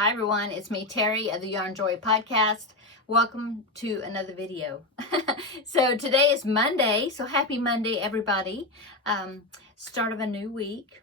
Hi everyone, it's me Terry of the Yarn Joy podcast. Welcome to another video. So today is Monday, so happy Monday everybody. Start of a new week.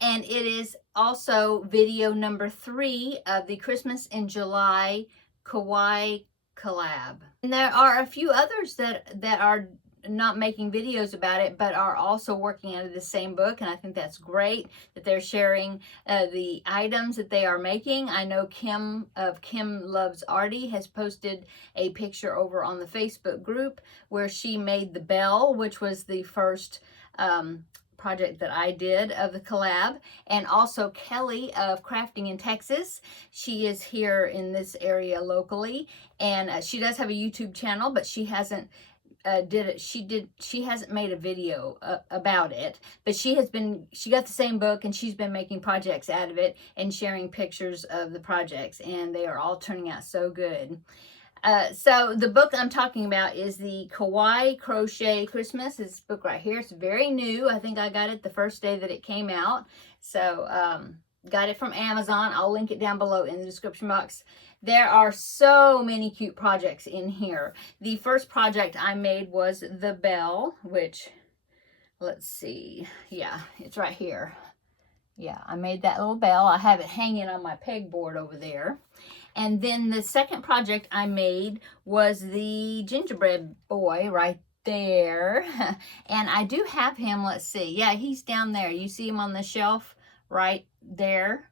And it is also video number 3 of the Christmas in July Kawaii collab. And there are a few others that are not making videos about it, but are also working out of the same book, and I think that's great that they're sharing the items that they are making. I know Kim of Kim Loves Arty has posted a picture over on the Facebook group where she made the bell, which was the first project that I did of the collab. And also Kelly of Crafting in Texas. She is here in this area locally, and she does have a YouTube channel, but she hasn't she hasn't made a video about it, but she got the same book and she's been making projects out of it and sharing pictures of the projects, and they are all turning out so good. So the book I'm talking about is the Kawaii Crochet Christmas. This book right here. It's very new. I think I got it the first day that it came out. So got it from Amazon. I'll link it down below in the description box. There are so many cute projects in here. The first project I made was the bell, which, let's see. Yeah, it's right here. Yeah, I made that little bell. I have it hanging on my pegboard over there. And then the second project I made was the gingerbread boy right there. And I do have him, let's see. Yeah, he's down there. You see him on the shelf right there.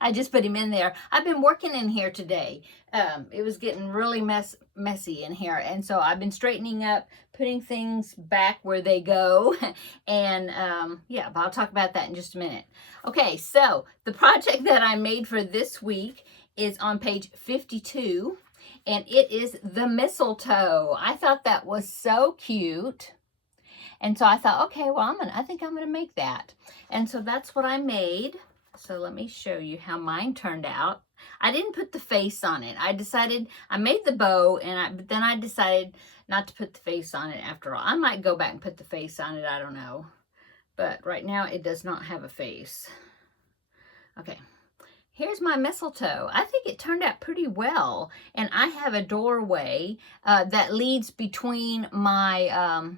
I just put him in there. I've been working in here today. It was getting really messy in here, and so I've been straightening up, putting things back where they go. And yeah, but I'll talk about that in just a minute. Okay, so the project that I made for this week is on page 52, and it is the mistletoe. I thought that was so cute. And so I thought, okay, well, I think I'm going to make that. And so that's what I made. So let me show you how mine turned out. I didn't put the face on it. I made the bow, but then I decided not to put the face on it after all. I might go back and put the face on it. I don't know. But right now it does not have a face. Okay. Here's my mistletoe. I think it turned out pretty well. And I have a doorway that leads between my...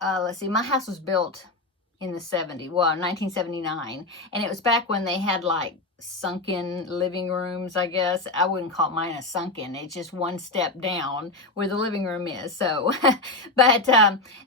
let's see, my house was built in the 1979, and it was back when they had like sunken living rooms, I guess. I wouldn't call mine a sunken. It's just one step down where the living room is. So, but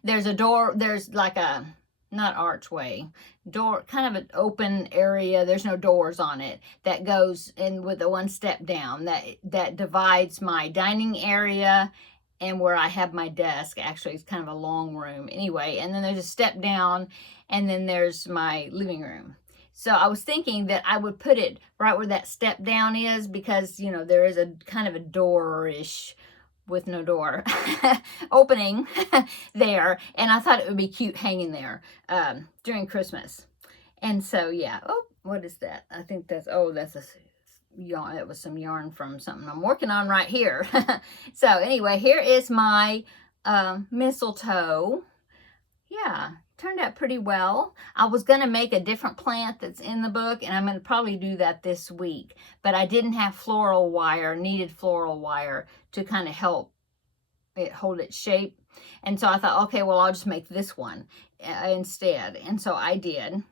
there's a door, there's like a, not archway, door, kind of an open area. There's no doors on it that goes in with a one step down that divides my dining area and where I have my desk. Actually, it's kind of a long room anyway. And then there's a step down, and then there's my living room. So I was thinking that I would put it right where that step down is, because, you know, there is a kind of a door-ish with no door opening there. And I thought it would be cute hanging there during Christmas. And so, yeah. Oh, what is that? I think that's a yarn. It was some yarn from something I'm working on right here. So anyway, here is my mistletoe. Yeah, turned out pretty well. I was going to make a different plant that's in the book, and I'm going to probably do that this week, but I didn't have needed floral wire to kind of help it hold its shape. And so I thought, okay, well, I'll just make this one instead. And so I did.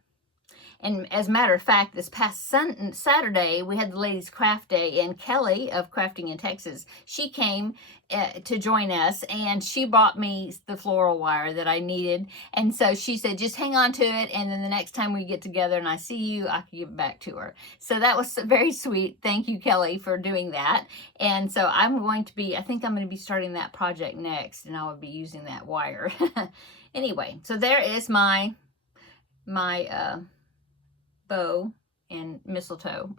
And as a matter of fact, this past Saturday, we had the Ladies Craft Day, and Kelly of Crafting in Texas, she came to join us, and she brought me the floral wire that I needed. And so she said, just hang on to it, and then the next time we get together and I see you, I can give it back to her. So that was very sweet. Thank you, Kelly, for doing that. And so I think I'm going to be starting that project next, and I will be using that wire. Anyway, so there is my bow and mistletoe.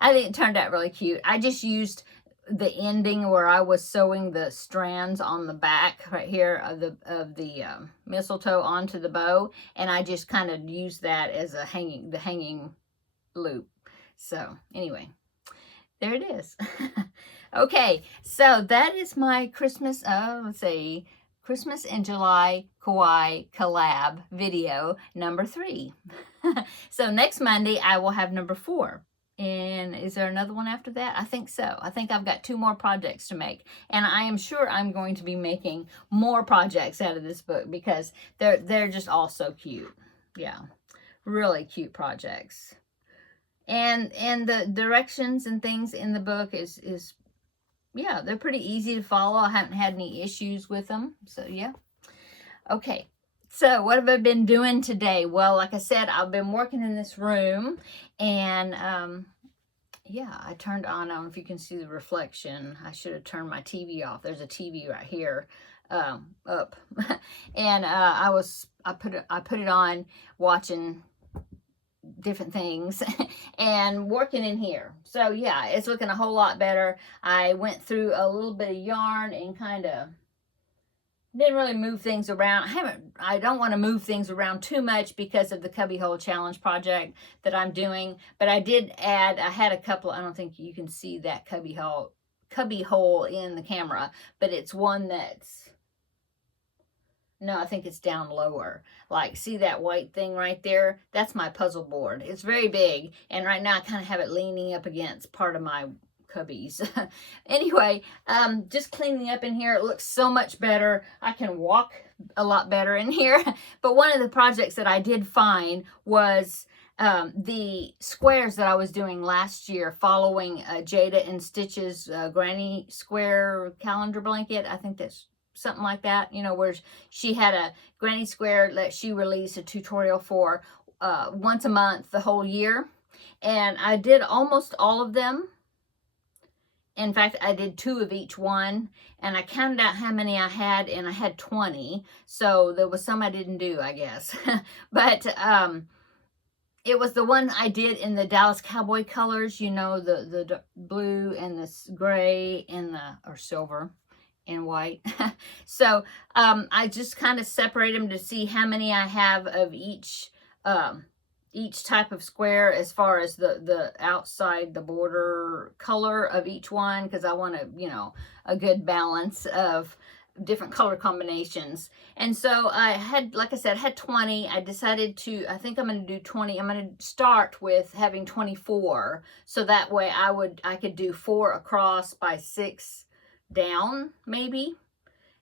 I think it turned out really cute. I just used the ending where I was sewing the strands on the back right here of the mistletoe onto the bow, and I just kind of used that as the hanging loop. So anyway, there it is. Okay, so that is my Christmas, let's see, Christmas in July Kawaii collab video number 3. So next Monday I will have number 4 And is there another one after that? I think so. I think I've got 2 more projects to make. And I am sure I'm going to be making more projects out of this book because they're just all so cute. Yeah, really cute projects. And the directions and things in the book is yeah, they're pretty easy to follow. I haven't had any issues with them. So yeah. Okay. So what have I been doing today? Well, like I said, I've been working in this room, and yeah, I turned on, I don't know if you can see the reflection. I should have turned my TV off. There's a TV right here up. And I put it on, watching different things and working in here. So yeah, it's looking a whole lot better. I went through a little bit of yarn and kind of didn't really move things around. I don't want to move things around too much because of the Cubbyhole Challenge project that I'm doing. But I did add, I had a couple, I don't think you can see that cubbyhole in the camera, but it's one that's, no, I think it's down lower. Like, see that white thing right there? That's my puzzle board. It's very big. And right now I kind of have it leaning up against part of my cubbies. Anyway, just cleaning up in here. It looks so much better. I can walk a lot better in here. But one of the projects that I did find was the squares that I was doing last year following Jada and Stitch's Granny Square calendar blanket. I think that's something like that, you know, where she had a Granny Square that she released a tutorial for once a month the whole year. And I did almost all of them. In fact, I did 2 of each one, and I counted out how many I had, and I had 20. So there was some I didn't do, I guess. But it was the one I did in the Dallas Cowboy colors, you know, the blue and this gray and or silver and white. So I just kind of separate them to see how many I have of each type of square as far as the outside, the border color of each one, because I want to, you know, a good balance of different color combinations. And so I had, like I said, I had 20. I decided to, I think I'm going to do 20. I'm going to start with having 24. So that way I could do 4 across by 6 down, maybe,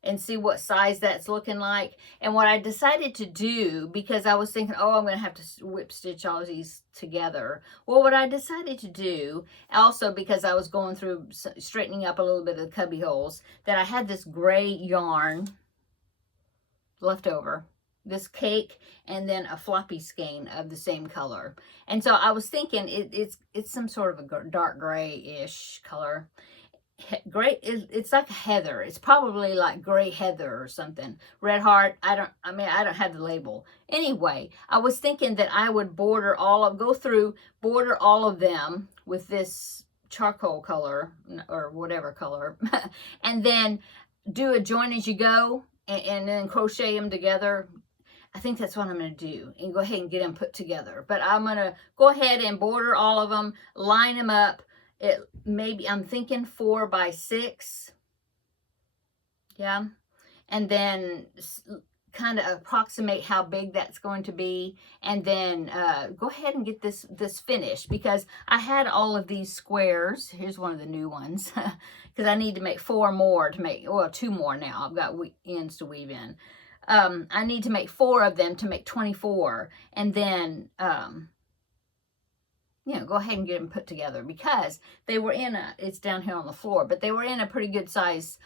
and see what size that's looking like. And what I decided to do, because I was thinking, oh, I'm going to have to whip stitch all these together. Well, what I decided to do, also because I was going through straightening up a little bit of the cubby holes, that I had this gray yarn left over, this cake, and then a floppy skein of the same color. And so I was thinking it's some sort of a dark gray-ish color. Gray, it's like heather. It's probably like gray heather or something. Red heart. I don't have the label. Anyway, I was thinking that I would border border all of them with this charcoal color or whatever color, and then do a join as you go, and then crochet them together. I think that's what I'm going to do, and go ahead and get them put together. But I'm going to go ahead and border all of them, line them up. Maybe I'm thinking 4 by 6, yeah, and then kind of approximate how big that's going to be, and then go ahead and get this finished, because I had all of these squares. Here's one of the new ones, because I need to make 4 more to make, well, 2 more now. I've got ends to weave in. I need to make 4 of them to make 24, and then you know, go ahead and get them put together, because they were in it's down here on the floor, but they were in a pretty good size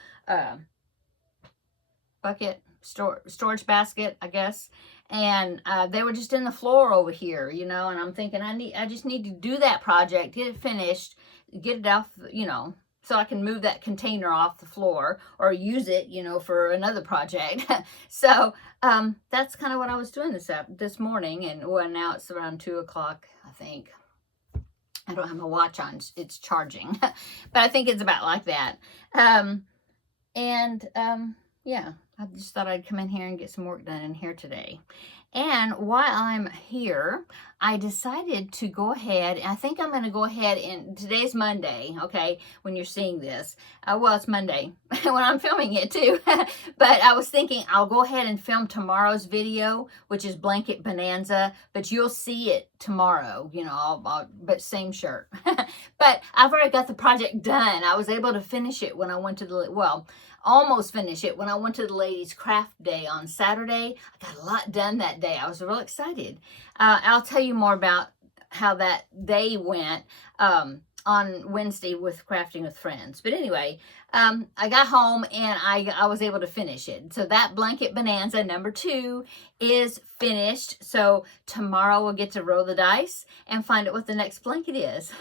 bucket, storage basket, I guess. And they were just in the floor over here, you know, and I'm thinking I just need to do that project, get it finished, get it off, you know, so I can move that container off the floor or use it, you know, for another project. So that's kind of what I was doing this morning. And well, now it's around 2 o'clock, I think. I don't have my watch on, it's charging, but I think it's about like that. Yeah, I just thought I'd come in here and get some work done in here today. And while I'm here, I decided to go ahead, and I think I'm going to go ahead and, today's Monday, okay, when you're seeing this. Well, it's Monday when I'm filming it too. But I was thinking I'll go ahead and film tomorrow's video, which is Blanket Bonanza, but you'll see it tomorrow, you know, but same shirt. But I've already got the project done. I was able to finish it when I went to the, well, almost finish it when I went to the ladies' craft day on Saturday. I got a lot done that day. I was real excited. I'll tell you more about how that day went on Wednesday with Crafting with Friends. But anyway, I got home and I was able to finish it. So that Blanket Bonanza #2 is finished. So tomorrow we'll get to roll the dice and find out what the next blanket is.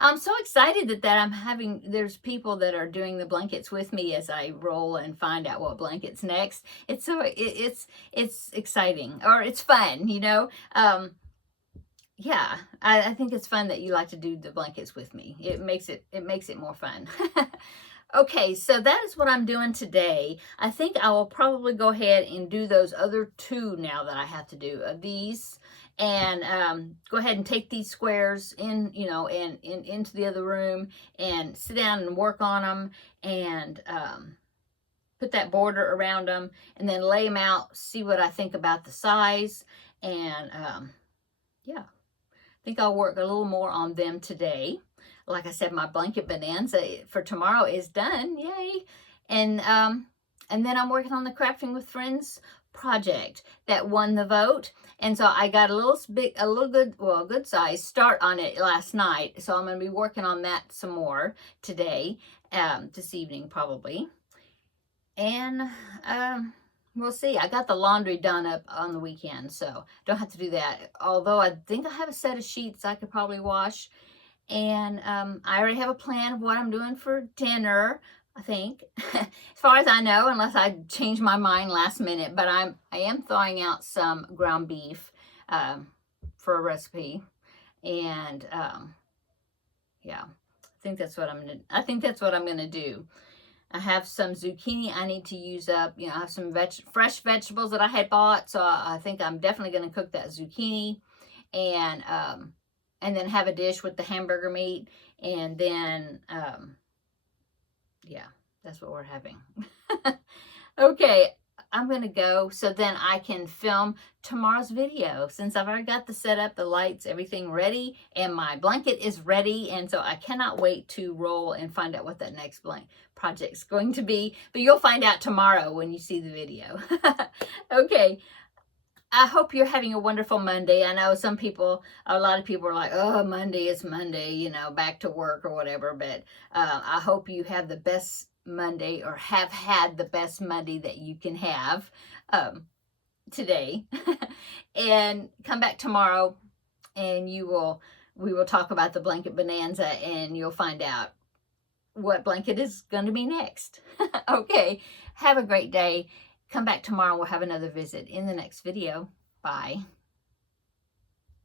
I'm so excited that there's people that are doing the blankets with me as I roll and find out what blanket's next. It's so, it's exciting, or it's fun, you know. Yeah, I think it's fun that you like to do the blankets with me. It makes it more fun. Okay, so that is what I'm doing today. I think I will probably go ahead and do those other 2 now that I have to do of these, and go ahead and take these squares in, you know, and into the other room and sit down and work on them, and put that border around them, and then lay them out, see what I think about the size, and yeah. I think I'll work a little more on them today. Like I said, my Blanket Bonanza for tomorrow is done. Yay. And then I'm working on the Crafting with Friends project that won the vote. And so I got a good size start on it last night. So I'm going to be working on that some more today, this evening probably. And we'll see. I got the laundry done up on the weekend, so don't have to do that. Although I think I have a set of sheets I could probably wash. And I already have a plan of what I'm doing for dinner, I think. As far as I know, unless I change my mind last minute. But I am thawing out some ground beef for a recipe. And yeah, I think that's what I'm gonna do. I have some zucchini I need to use up. You know, I have some fresh vegetables that I had bought, so I think I'm definitely going to cook that zucchini, and then have a dish with the hamburger meat, and then yeah, that's what we're having. Okay, I'm going to go so then I can film tomorrow's video, since I've already got the setup, the lights, everything ready, and my blanket is ready, and so I cannot wait to roll and find out what that next project's going to be. But you'll find out tomorrow when you see the video. Okay. I hope you're having a wonderful Monday. I know a lot of people are like, oh, Monday is Monday, you know, back to work or whatever. But I hope you have the best Monday, or have had the best Monday that you can have today. And come back tomorrow, and we will talk about the Blanket Bonanza, and you'll find out what blanket is going to be next. Okay, have a great day. Come back tomorrow. We'll have another visit in the next video. Bye.